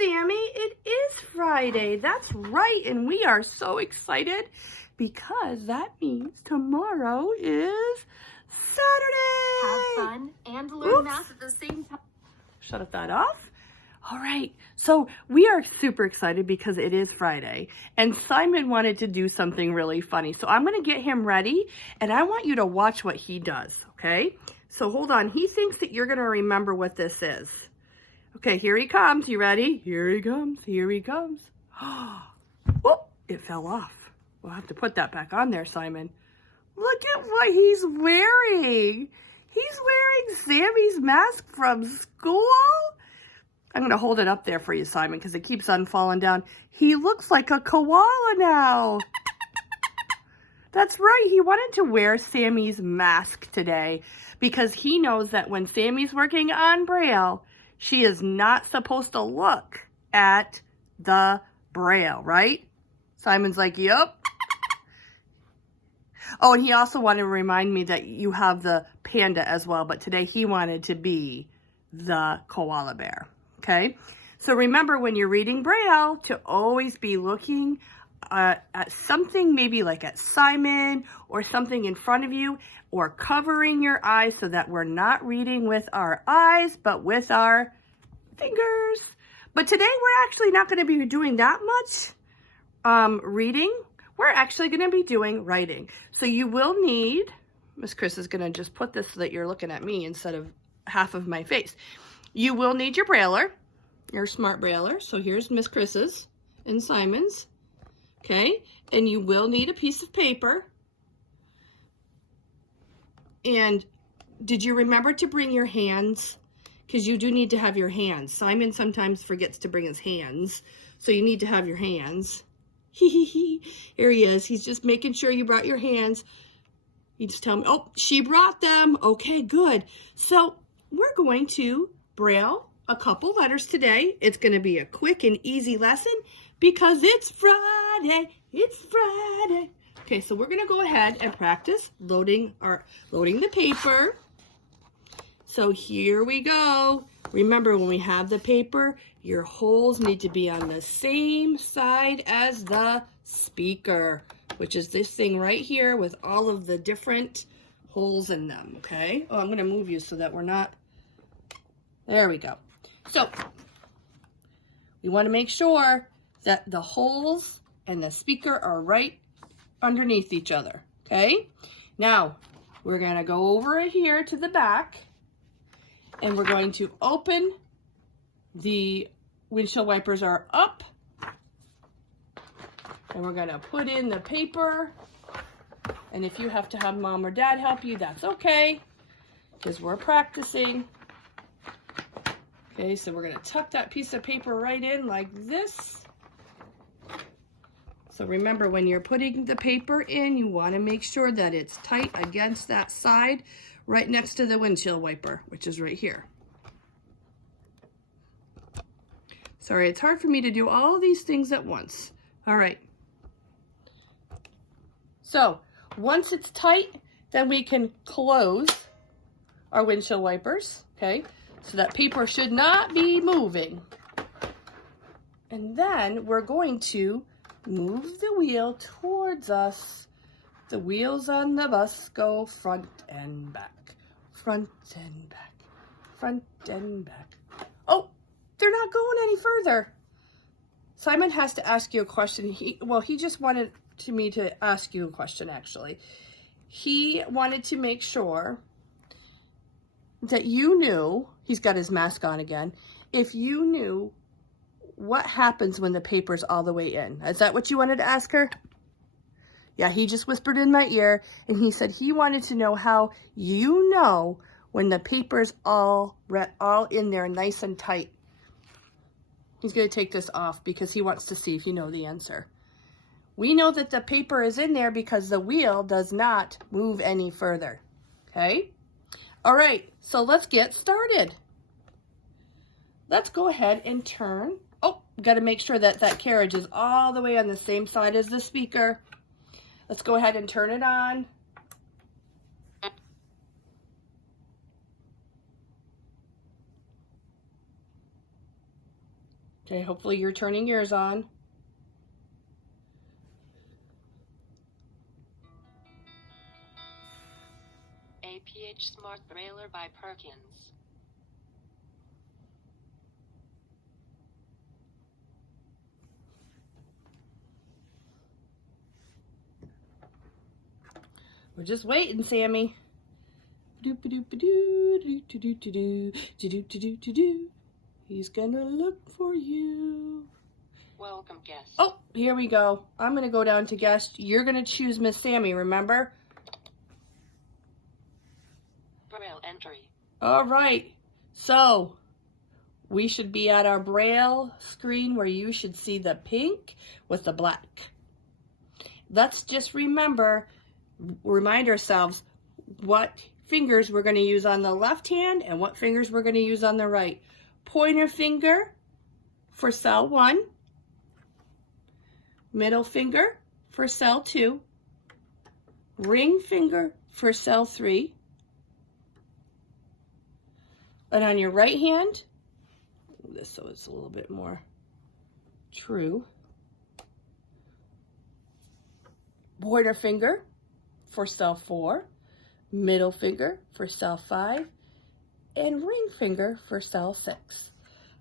Sammy, it is Friday. That's right, and we are so excited because that means tomorrow is Saturday. Have fun and learn math at the same time. Shut that off. All right, so we are super excited because it is Friday, and Simon wanted to do something really funny. So I'm going to get him ready, and I want you to watch what he does, okay? So hold on. He thinks that you're going to remember what this is. Okay, here he comes. You ready? Here he comes. Here he comes. Oh, it fell off. We'll have to put that back on there, Simon. Look at what he's wearing. He's wearing Sammy's mask from school. I'm going to hold it up there for you, Simon, because it keeps on falling down. He looks like a koala now. That's right. He wanted to wear Sammy's mask today because he knows that when Sammy's working on Braille, she is not supposed to look at the Braille, right? Simon's like, yep. Oh, and he also wanted to remind me that you have the panda as well, but today he wanted to be the koala bear, okay? So remember when you're reading Braille to always be looking at something, maybe like at Simon or something in front of you, or covering your eyes so that we're not reading with our eyes, but with our fingers. But today we're actually not going to be doing that much reading. We're actually going to be doing writing. So you will need, Miss Chris is going to just put this so that you're looking at me instead of half of my face. You will need your Brailler, your smart Brailler. So here's Miss Chris's and Simon's. Okay, and you will need a piece of paper. And did you remember to bring your hands? Because you do need to have your hands. Simon sometimes forgets to bring his hands, so you need to have your hands. Here he is. He's just making sure you brought your hands. You just tell me, oh, she brought them. Okay, good. So we're going to Braille a couple letters today. It's going to be a quick and easy lesson because it's Friday. It's Friday. Okay, so we're going to go ahead and practice loading the paper. So here we go. Remember, when we have the paper, your holes need to be on the same side as the speaker, which is this thing right here with all of the different holes in them, okay? Oh, I'm going to move you so that we're not... There we go. So we want to make sure that the holes and the speaker are right underneath each other, okay? Now, we're going to go over here to the back, and we're going to open the windshield wipers are up, and we're going to put in the paper. And if you have to have mom or dad help you, that's okay, because we're practicing. Okay, so we're going to tuck that piece of paper right in like this. So remember, when you're putting the paper in, you want to make sure that it's tight against that side right next to the windshield wiper, which is right here. Sorry, it's hard for me to do all of these things at once. All right. So once it's tight, then we can close our windshield wipers, okay? So that paper should not be moving. And then we're going to move the wheel towards us. The wheels on the bus go front and back, front and back, front and back. Oh, they're not going any further. Simon has to ask you a question. He just wanted me to ask you a question, actually. He wanted to make sure that you knew, he's got his mask on again, if you knew what happens when the paper's all the way in. Is that what you wanted to ask her? Yeah, he just whispered in my ear, and he said he wanted to know how you know when the paper's all in there nice and tight. He's going to take this off because he wants to see if you know the answer. We know that the paper is in there because the wheel does not move any further. Okay? All right, so let's get started. Let's go ahead and turn. Oh, got to make sure that that carriage is all the way on the same side as the speaker. Let's go ahead and turn it on. Okay, hopefully you're turning yours on. APH Smart Brailler by Perkins. We're just waiting, Sammy. He's gonna look for you. Welcome, guest. Oh, here we go. I'm gonna go down to guest. You're gonna choose Miss Sammy, remember? Braille entry. All right. So we should be at our Braille screen where you should see the pink with the black. Let's just remind ourselves what fingers we're going to use on the left hand and what fingers we're going to use on the right. Pointer finger for cell 1, middle finger for cell 2, ring finger for cell 3, and on your right hand, this so it's a little bit more true, pointer finger for cell 4, middle finger for cell 5, and ring finger for cell 6.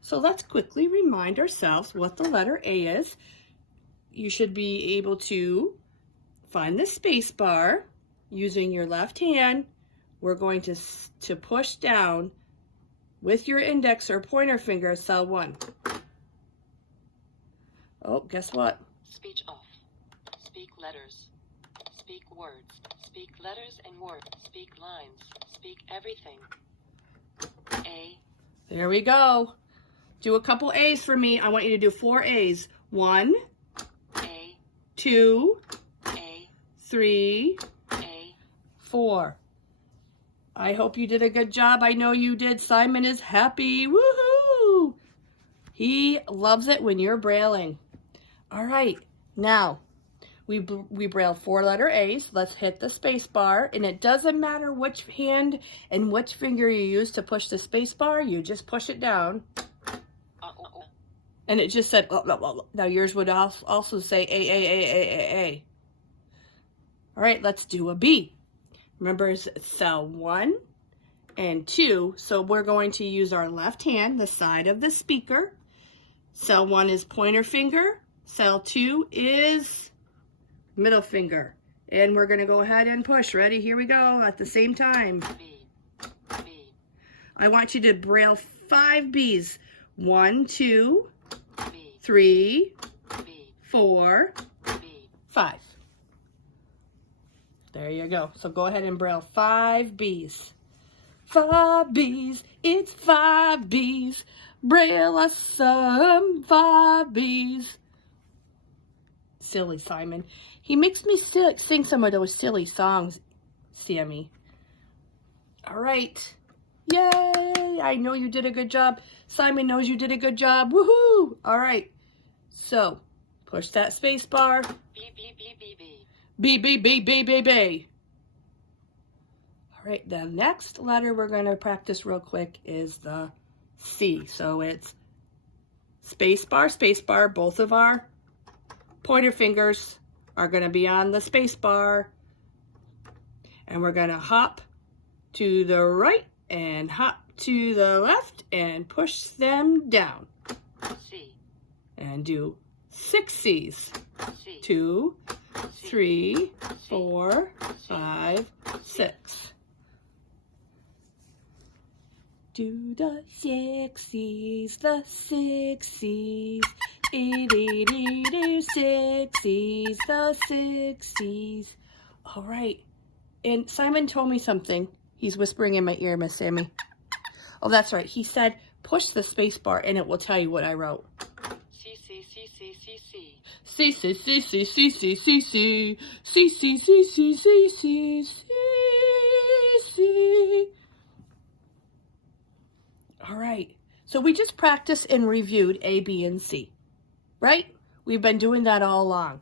So let's quickly remind ourselves what the letter A is. You should be able to find the space bar using your left hand. We're going to push down with your index or pointer finger cell 1. Oh, guess what? Speech off. Speak letters. Speak words. Speak letters and words. Speak lines. Speak everything. A. There we go. Do a couple A's for me. I want you to do 4 A's. 1, A. 2, A. 3, A. 4. I hope you did a good job. I know you did. Simon is happy. Woohoo! He loves it when you're brailing. All right. Now, we braille 4-letter A's. Let's hit the space bar. And it doesn't matter which hand and which finger you use to push the space bar. You just push it down. And it just said, oh. Now yours would also say A. All right, let's do a B. Remember, it's cell 1 and 2. So we're going to use our left hand, the side of the speaker. Cell 1 is pointer finger. Cell 2 is middle finger. And we're going to go ahead and push. Ready? Here we go at the same time. B. B. I want you to braille 5 B's. 1, 2, B. 3, B. 4, B. 5. There you go. So go ahead and braille 5 B's. 5 B's. It's 5 B's. Braille us some 5 B's. Silly Simon. He makes me sing some of those silly songs, Sammy. All right. Yay! I know you did a good job. Simon knows you did a good job. Woohoo! All right. So, push that space bar. B. B. B. B. B. B, B, B, B, B, B. All right, the next letter we're going to practice real quick is the C. So it's space bar. Both of our pointer fingers are going to be on the space bar. And we're going to hop to the right and hop to the left and push them down. C. And do 6 C's. C. 2, 3, 4, 5, 6. Do the 6 C's, the 6 C's. 6 C's, the 6 C's. All right. And Simon told me something. He's whispering in my ear, Miss Sammy. Oh, that's right. He said, push the space bar and it will tell you what I wrote. C. C. C. C. C. C. C, C, C, C, C, C, C, C, C, C, C, C, C, C, C. All right. So we just practiced and reviewed A, B, and C, right? We've been doing that all along.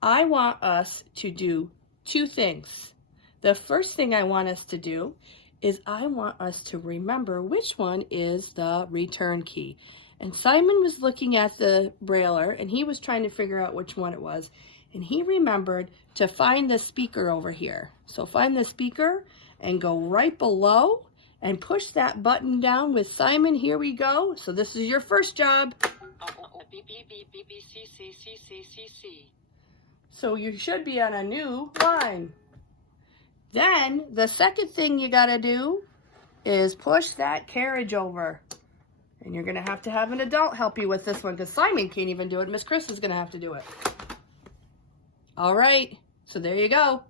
I want us to do 2 things. The first thing I want us to do is I want us to remember which one is the return key. And Simon was looking at the brailler, and he was trying to figure out which one it was. And he remembered to find the speaker over here. So find the speaker and go right below and push that button down with Simon. Here we go. So this is your first job. B B B B B C C C C C C. So you should be on a new line. Then the second thing you gotta do is push that carriage over. And you're gonna have to have an adult help you with this one because Simon can't even do it. Miss Chris is gonna have to do it. All right, so there you go.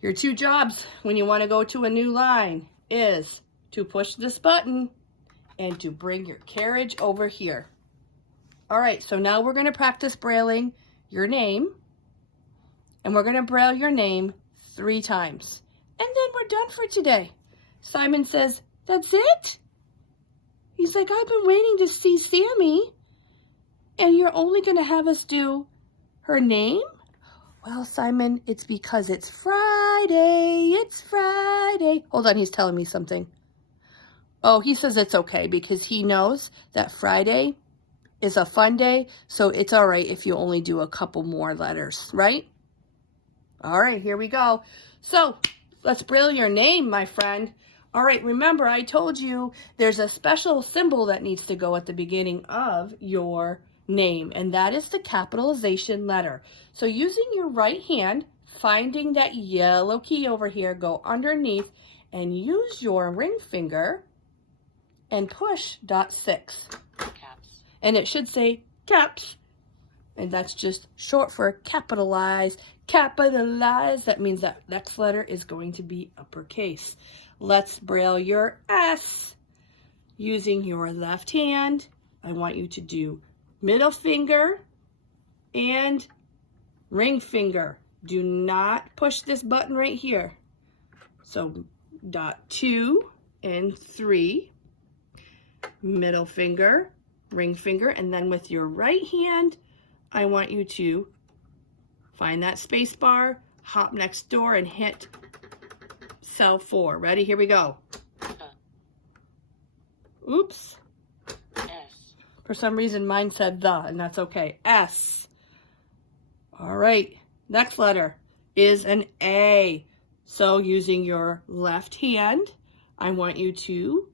Your two jobs when you want to go to a new line is to push this button and to bring your carriage over here. All right, so now we're going to practice brailing your name, and we're going to braille your name 3 times. And then we're done for today. Simon says, "That's it?" He's like, "I've been waiting to see Sammy, and you're only going to have us do her name?" "Well, Simon, it's because it's Friday. It's Friday." Hold on, he's telling me something. Oh, he says it's okay because he knows that Friday is a fun day, so it's all right if you only do a couple more letters, right? All right, here we go. So let's braille your name, my friend. All right, remember I told you there's a special symbol that needs to go at the beginning of your name, and that is the capitalization letter. So using your right hand, finding that yellow key over here, go underneath and use your ring finger and push .6. Caps. And it should say caps. And that's just short for capitalize. Capitalize. That means that next letter is going to be uppercase. Let's braille your S. Using your left hand, I want you to do middle finger and ring finger. Do not push this button right here. So .2 and 3, middle finger, ring finger, and then with your right hand, I want you to find that space bar, hop next door, and hit cell 4. Ready? Here we go. Oops. S. For some reason, mine said the, and that's okay. S. All right. Next letter is an A. So using your left hand, I want you to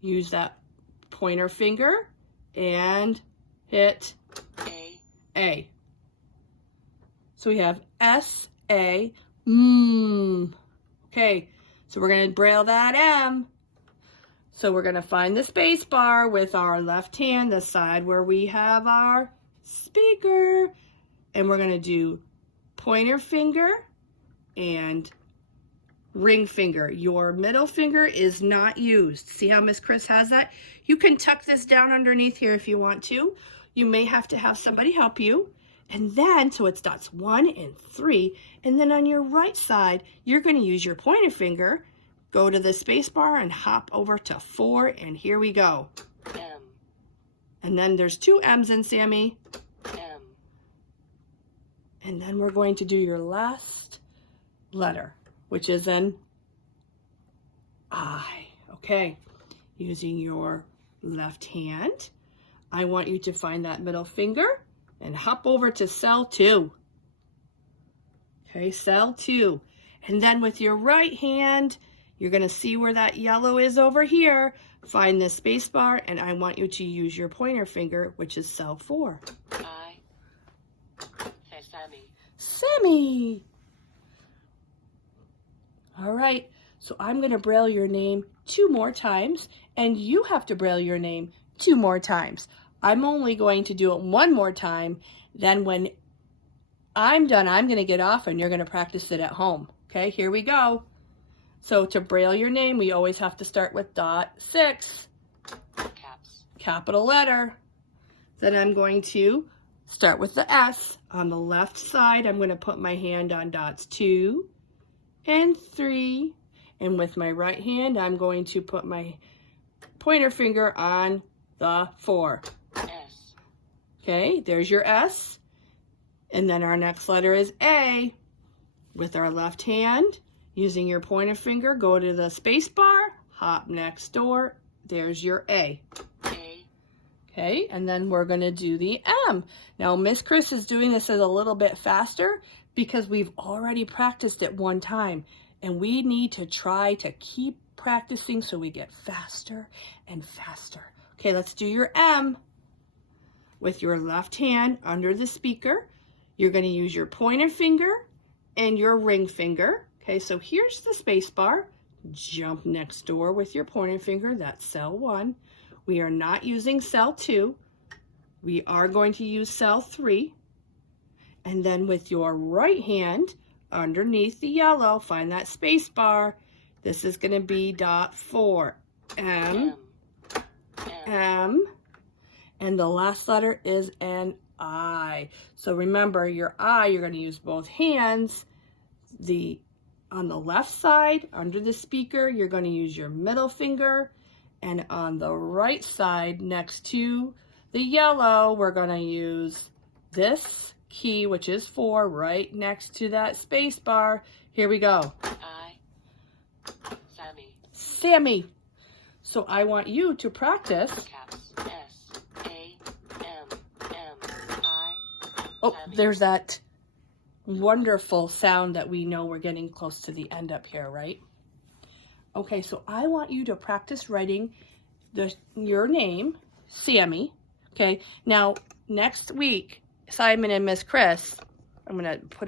use that pointer finger and hit A. So we have S, A, Okay, so we're going to braille that M. So we're going to find the space bar with our left hand, the side where we have our speaker. And we're going to do pointer finger and ring finger. Your middle finger is not used. See how Miss Chris has that? You can tuck this down underneath here if you want to. You may have to have somebody help you. And then, so it's dots 1 and 3. And then on your right side, you're going to use your pointer finger, go to the space bar and hop over to 4. And here we go. M. And then there's 2 M's in Sammy. M. And then we're going to do your last letter, which is an I. Okay, using your left hand, I want you to find that middle finger and hop over to cell 2. Okay, cell 2. And then with your right hand, you're going to see where that yellow is over here. Find the space bar, and I want you to use your pointer finger, which is cell 4. I. Sammy. Sammy! All right, so I'm going to braille your name 2 more times, and you have to braille your name 2 more times. I'm only going to do it 1 more time. Then when I'm done, I'm going to get off, and you're going to practice it at home. Okay, here we go. So to braille your name, we always have to start with .6. Caps. Capital letter. Then I'm going to start with the S. On the left side, I'm going to put my hand on dots 2 and 3. And with my right hand, I'm going to put my pointer finger on the 4. S. Okay, there's your S. And then our next letter is A. With our left hand, using your pointer finger, go to the space bar, hop next door. There's your A. A. Okay, and then we're going to do the M. Now, Miss Chris is doing this as a little bit faster because we've already practiced it one time, and we need to try to keep practicing so we get faster and faster. Okay, let's do your M. With your left hand under the speaker, you're going to use your pointer finger and your ring finger. Okay, so here's the space bar. Jump next door with your pointer finger. That's cell 1. We are not using cell 2. We are going to use cell 3. And then with your right hand underneath the yellow, find that space bar. This is going to be dot 4. M. M. And the last letter is an I. So remember, your I, you're going to use both hands. On the left side, under the speaker, you're going to use your middle finger. And on the right side, next to the yellow, we're going to use this key, which is 4, right next to that space bar. Here we go. Sammy. Sammy. So I want you to practice. Caps. S-A-M-M-I. Oh, Sammy. there's that wonderful sound that we know we're getting close to the end up here, right? Okay, so I want you to practice writing your name, Sammy. Okay, now next week, Simon and Miss Chris, I'm going to put